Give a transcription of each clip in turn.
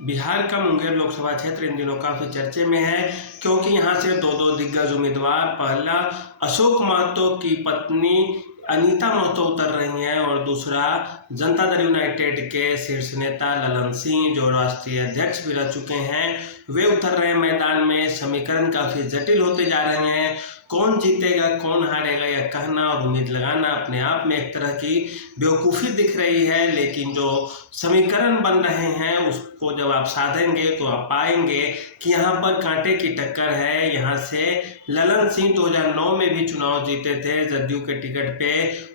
बिहार का मुंगेर लोकसभा क्षेत्र इन दिनों काफी चर्चे में है, क्योंकि यहां से दो दिग्गज उम्मीदवार, पहला अशोक महतो की पत्नी अनीता महतो उतर रही हैं और दूसरा जनता दल यूनाइटेड के शीर्ष नेता ललन सिंह, जो राष्ट्रीय अध्यक्ष भी रह चुके हैं, वे उतर रहे हैं मैदान में। समीकरण काफी जटिल होते जा रहे हैं। कौन जीतेगा कौन हारेगा यह कहना और उम्मीद लगाना अपने आप में एक तरह की बेवकूफ़ी दिख रही है, लेकिन जो समीकरण बन रहे हैं उसको जब आप साधेंगे तो आप पाएंगे कि यहाँ पर कांटे की टक्कर है। यहाँ से ललन सिंह 2009 में भी चुनाव जीते थे जदयू के टिकट पे,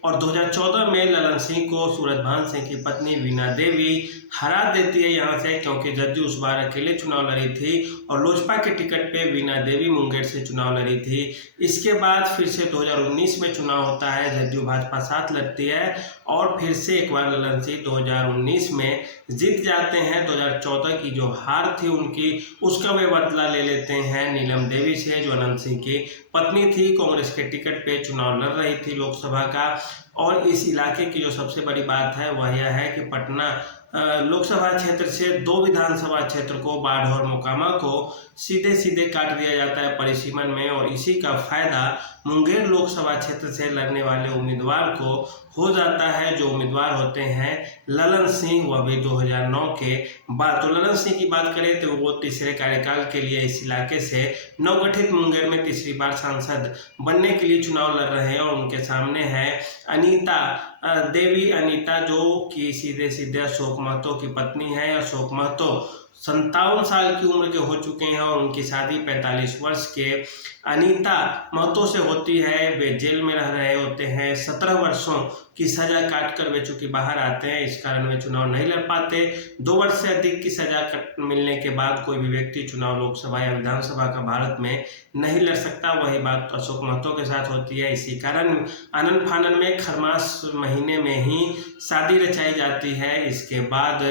और 2014 में ललन सिंह को सूरजभान सिंह की पत्नी वीणा देवी हरा देती है यहाँ से, क्योंकि जदयू उस बार अकेले चुनाव लड़ी थी और लोजपा के टिकट पे वीणा देवी मुंगेर से चुनाव लड़ी थी। इसके बाद फिर से 2019 में चुनाव होता है, जदयू भाजपा साथ लड़ती है और फिर से एक बार ललन सिंह 2019 में जीत जाते हैं। 2014 की जो हार थी उनकी, उसका वे बदला ले लेते हैं नीलम देवी से, जो अनंत सिंह की पत्नी थी, कांग्रेस के टिकट पे चुनाव लड़ रही थी लोकसभा का। और इस इलाके की जो सबसे बड़ी बात है वह यह है कि पटना लोकसभा क्षेत्र से 2 विधानसभा क्षेत्र को, बाढ़ और मोकामा को सीधे सीधे काट दिया जाता है परिसीमन में, और इसी का फायदा मुंगेर लोकसभा क्षेत्र से लड़ने वाले उम्मीदवार को हो जाता है, जो उम्मीदवार होते हैं ललन सिंह, वह भी 2009 के बाद। तो ललन सिंह की बात करें तो वो तीसरे कार्यकाल के लिए इस इलाके से नवगठित मुंगेर में तीसरी बार सांसद बनने के लिए चुनाव लड़ रहे हैं, और उनके सामने है अनीता देवी, अनीता जो कि सीधे सीधे अशोक महतो की पत्नी है। अशोक महतो 57 साल की उम्र के हो चुके हैं और उनकी शादी 45 वर्ष के अनीता महतो से होती है। वे जेल में रह रहे होते हैं, 17 वर्षों की सजा काट कर वे चूंकि बाहर आते हैं, इस कारण वे चुनाव नहीं लड़ पाते। 2 वर्ष से अधिक की सजा मिलने के बाद कोई भी व्यक्ति चुनाव लोकसभा या विधानसभा का भारत में नहीं लड़ सकता। वही बात अशोक महतो के साथ होती है। इसी कारण आनन फानन में खरमास महीने में ही शादी रचाई जाती है। इसके बाद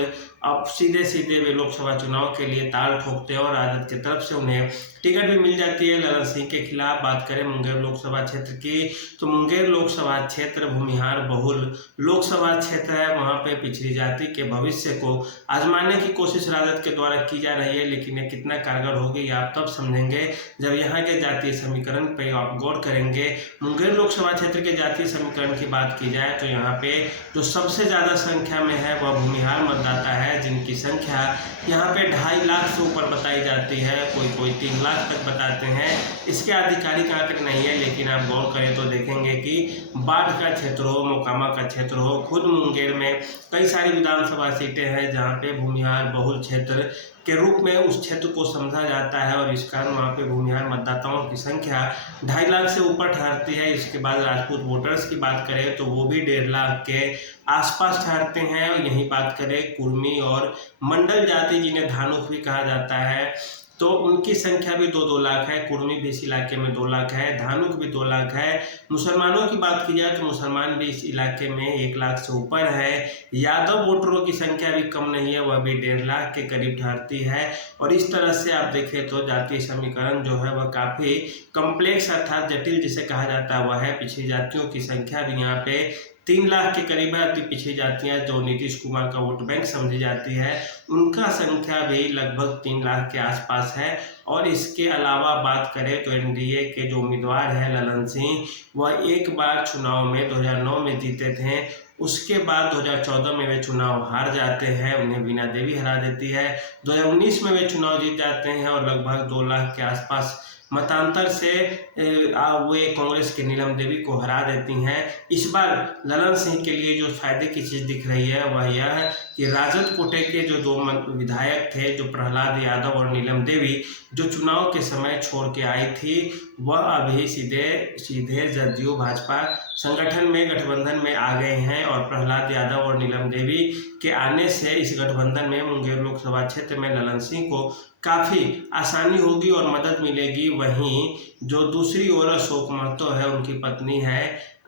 अब सीधे सीधे वे लोकसभा चुनाव के लिए ताल ठोकते हैं और राजद की तरफ से उन्हें टिकट भी मिल जाती है ललन सिंह के खिलाफ। बात करें मुंगेर लोकसभा क्षेत्र की, तो मुंगेर लोकसभा क्षेत्र भूमिहार बहुल लोकसभा क्षेत्र है। वहां पे पिछड़ी जाति के भविष्य को आजमाने की कोशिश राजद के द्वारा की जा रही है, लेकिन ये कितना कारगर होगी आप तब समझेंगे जब यहाँ के जातीय समीकरण पे आप गौर करेंगे। मुंगेर लोकसभा क्षेत्र के जातीय समीकरण की बात की जाए तो यहाँ पे जो सबसे ज्यादा संख्या में है वह भूमिहार मतदाता है, जिनकी संख्या यहाँ पे 2.5 लाख से ऊपर बताई जाती है, कोई 3 लाख तक बताते हैं। इसके आधिकारिक आंकड़े नहीं है, लेकिन आप गौर करें तो देखेंगे कि बाढ़ का क्षेत्र हो, मोकामा का क्षेत्र हो, खुद मुंगेर में कई सारी विधानसभा सीटें हैं जहाँ पे भूमिहार बहुल क्षेत्र के रूप में उस क्षेत्र को समझा जाता है, और इस कारण वहाँ पे भूमिहार मतदाताओं की संख्या 2.5 लाख से ऊपर ठहरती है। इसके बाद राजपूत वोटर्स की बात करें तो वो भी 1.5 लाख के आसपास ठहरते हैं। और यही बात करें कुर्मी और मंडल जाति, जिन्हें धानुक भी कहा जाता है, तो उनकी संख्या भी 2-2 लाख है। कुर्मी भी इस इलाके में 2 लाख है, धानुक भी 2 लाख है। मुसलमानों की बात की जाए तो मुसलमान भी इस इलाके में 1 लाख से ऊपर है। यादव वोटरों की संख्या भी कम नहीं है, वह भी 1.5 लाख के करीब ठहरती है। और इस तरह से आप देखें तो जातीय समीकरण जो है वह काफ़ी कम्प्लेक्स अर्थात जटिल जिसे कहा जाता है वह है। पिछड़ी जातियों की संख्या भी यहाँ पे 3 लाख के करीब है। अति पिछड़ी जातियाँ जो नीतीश कुमार का वोट बैंक समझी जाती है, उनका संख्या भी लगभग 3 लाख के आसपास है। और इसके अलावा बात करें तो एनडीए के जो उम्मीदवार हैं ललन सिंह, वह एक बार चुनाव में 2009 में जीते थे, उसके बाद 2014 में वे चुनाव हार जाते हैं, उन्हें वीणा देवी हरा देती है। 2019 में वे चुनाव जीत जाते हैं और लगभग 2 लाख के आसपास मतांतर से वे कांग्रेस के नीलम देवी को हरा देती हैं। इस बार ललन सिंह के लिए जो फायदे की चीज़ दिख रही है वह यह है कि राजद कोटे के जो 2 विधायक थे, जो प्रहलाद यादव और नीलम देवी, जो चुनाव के समय छोड़ के आई थी, वह अभी सीधे जदयू भाजपा संगठन में गठबंधन में आ गए हैं। और प्रहलाद यादव और नीलम देवी के आने से इस गठबंधन में मुंगेर लोकसभा क्षेत्र में ललन सिंह को काफ़ी आसानी होगी और मदद मिलेगी। वहीं जो दूसरी ओर अशोक महतो है, उनकी पत्नी है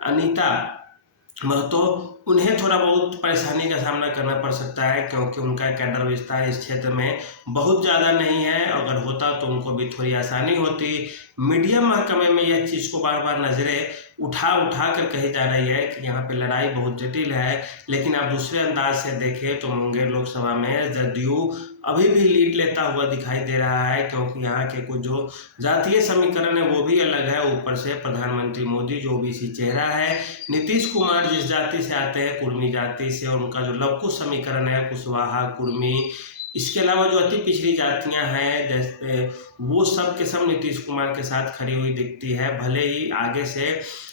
अनीता महतो, उन्हें थोड़ा बहुत परेशानी का सामना करना पड़ सकता है, क्योंकि उनका कैडर विस्तार इस क्षेत्र में बहुत ज़्यादा नहीं है। अगर होता तो उनको भी थोड़ी आसानी होती। मीडिया महकमे में यह चीज़ को बार बार नजरें उठा उठा कर कही जा रही है कि यहाँ पे लड़ाई बहुत जटिल है। लेकिन आप दूसरे अंदाज से देखें तो मुंगेर लोकसभा में जदयू अभी भी लीड लेता हुआ दिखाई दे रहा है, क्योंकि यहाँ के कुछ जो जातीय समीकरण है वो भी अलग है। ऊपर से प्रधानमंत्री मोदी जो ओबीसी चेहरा है, नीतीश कुमार जिस जाति से आते हैं कुर्मी जाति से, और उनका जो लवकुश समीकरण है कुशवाहा कुर्मी, इसके अलावा जो अति पिछड़ी जातियां हैं जैसे वो सब के सब नीतीश कुमार के साथ खड़ी हुई दिखती है। भले ही आगे से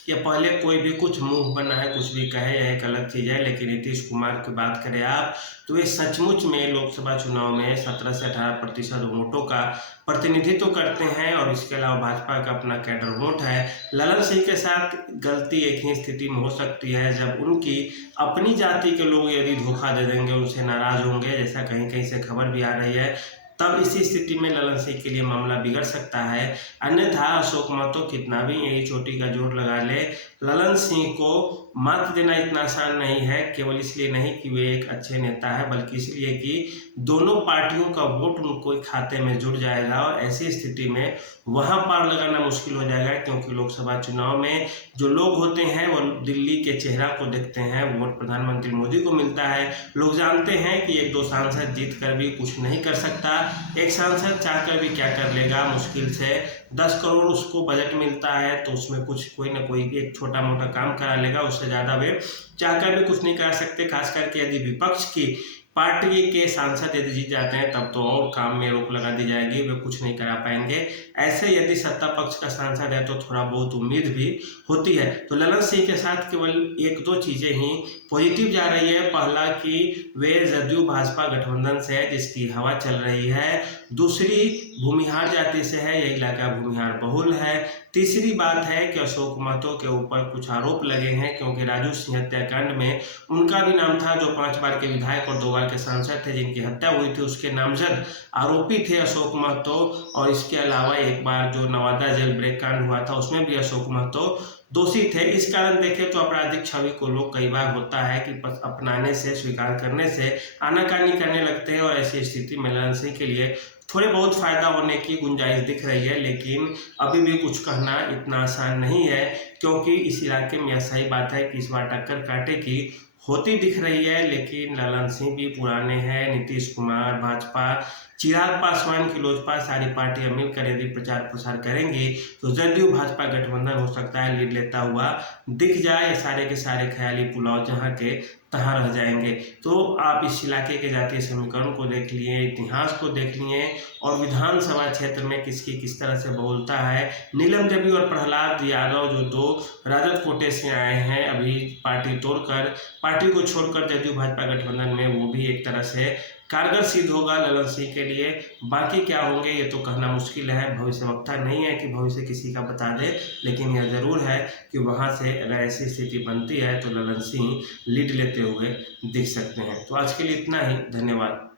या पहले कोई भी कुछ मुंह बना है कुछ भी कहे, यह एक अलग चीज़ है, लेकिन नीतीश कुमार की बात करें आप तो ये सचमुच में लोकसभा चुनाव में 17 से 18% वोटों का प्रतिनिधित्व करते हैं। और इसके अलावा भाजपा का अपना कैडर वोट है। ललन सिंह के साथ गलती एक ही स्थिति में हो सकती है जब उनकी अपनी जाति के लोग यदि धोखा दे देंगे, उनसे नाराज होंगे, जैसा कहीं कहीं से खबर भी आ रही है, तब इसी स्थिति में ललन सिंह के लिए मामला बिगड़ सकता है। अन्यथा अशोक महतो कितना भी यही चोटी का जोर लगा ले, ललन सिंह को मात देना इतना आसान नहीं है। केवल इसलिए नहीं कि वे एक अच्छे नेता है, बल्कि इसलिए कि दोनों पार्टियों का वोट उनको खाते में जुड़ जाएगा और ऐसी स्थिति में वहां पार लगाना मुश्किल हो जाएगा। क्योंकि लोकसभा चुनाव में जो लोग होते हैं वो दिल्ली के चेहरा को देखते हैं, वोट प्रधानमंत्री मोदी को मिलता है। लोग जानते हैं कि एक दो सांसद जीत कर भी कुछ नहीं कर सकता, एक सांसद चाहकर भी क्या कर लेगा, मुश्किल से 10 करोड़ उसको बजट मिलता है तो उसमें कुछ कोई ना कोई एक छोटा मोटा काम करा लेगा, उससे ज़्यादा वे चाहकर भी कुछ नहीं करा सकते। खास करके यदि विपक्ष की पार्टी के सांसद यदि जीत जाते हैं तब तो और काम में रोक लगा दी जाएगी, वे कुछ नहीं करा पाएंगे। ऐसे यदि सत्ता पक्ष का सांसद है तो थोड़ा बहुत उम्मीद भी होती है। तो ललन सिंह के साथ केवल एक दो चीज़ें ही पॉजिटिव जा रही है। पहला कि वे जदयू भाजपा गठबंधन से है जिसकी हवा चल रही है। दूसरी भूमिहार जाति से है, यह इलाका भूमिहार बहुल है। तीसरी बात है कि अशोक महतो के ऊपर कुछ आरोप लगे हैं, क्योंकि राजू सिंह हत्याकांड में उनका भी नाम था, जो 5 बार के विधायक और 2 बार के सांसद थे जिनकी हत्या हुई थी, उसके नामजद आरोपी थे अशोक महतो। और इसके अलावा एक बार जो नवादा जेल ब्रेक कांड हुआ था उसमें भी अशोक महतो दोषी थे। इस कारण देखें तो आपराधिक छवि को लोग कई बार होता है कि अपनाने से, स्वीकार करने से आनाकानी करने लगते हैं, और ऐसी स्थिति में ललन सिंह के लिए थोड़े बहुत फायदा होने की गुंजाइश दिख रही है। लेकिन अभी भी कुछ कहना इतना आसान नहीं है, क्योंकि इस इलाके में यह सही बात है कि इस बार टक्कर कांटे की होती दिख रही है। लेकिन ललन सिंह भी पुराने हैं, नीतीश कुमार, भाजपा, चिराग पासवान की लोजपा, सारी पार्टियां मिलकर यदि प्रचार प्रसार करेंगी तो जदयू भाजपा गठबंधन हो सकता है लीड लेता हुआ दिख जाए। ये सारे के सारे ख्याली पुलाव जहाँ के तहाँ रह जाएंगे। तो आप इस इलाके के जातीय समीकरण को देख लिए, इतिहास को देख लिए, और विधानसभा क्षेत्र में किसकी किस तरह से बोलता है। नीलम देवी और प्रहलाद यादव जो 2 राजद कोटे से आए हैं, अभी पार्टी को छोड़कर जदयू भाजपा गठबंधन में, वो भी एक तरह से कारगर सिद्ध होगा ललन सिंह के लिए। बाकी क्या होंगे ये तो कहना मुश्किल है, भविष्यवक्ता नहीं है कि भविष्य किसी का बता दे। लेकिन यह जरूर है कि वहां से अगर ऐसी स्थिति बनती है तो ललन सिंह लीड लेते हुए दिख सकते हैं। तो आज के लिए इतना ही, धन्यवाद।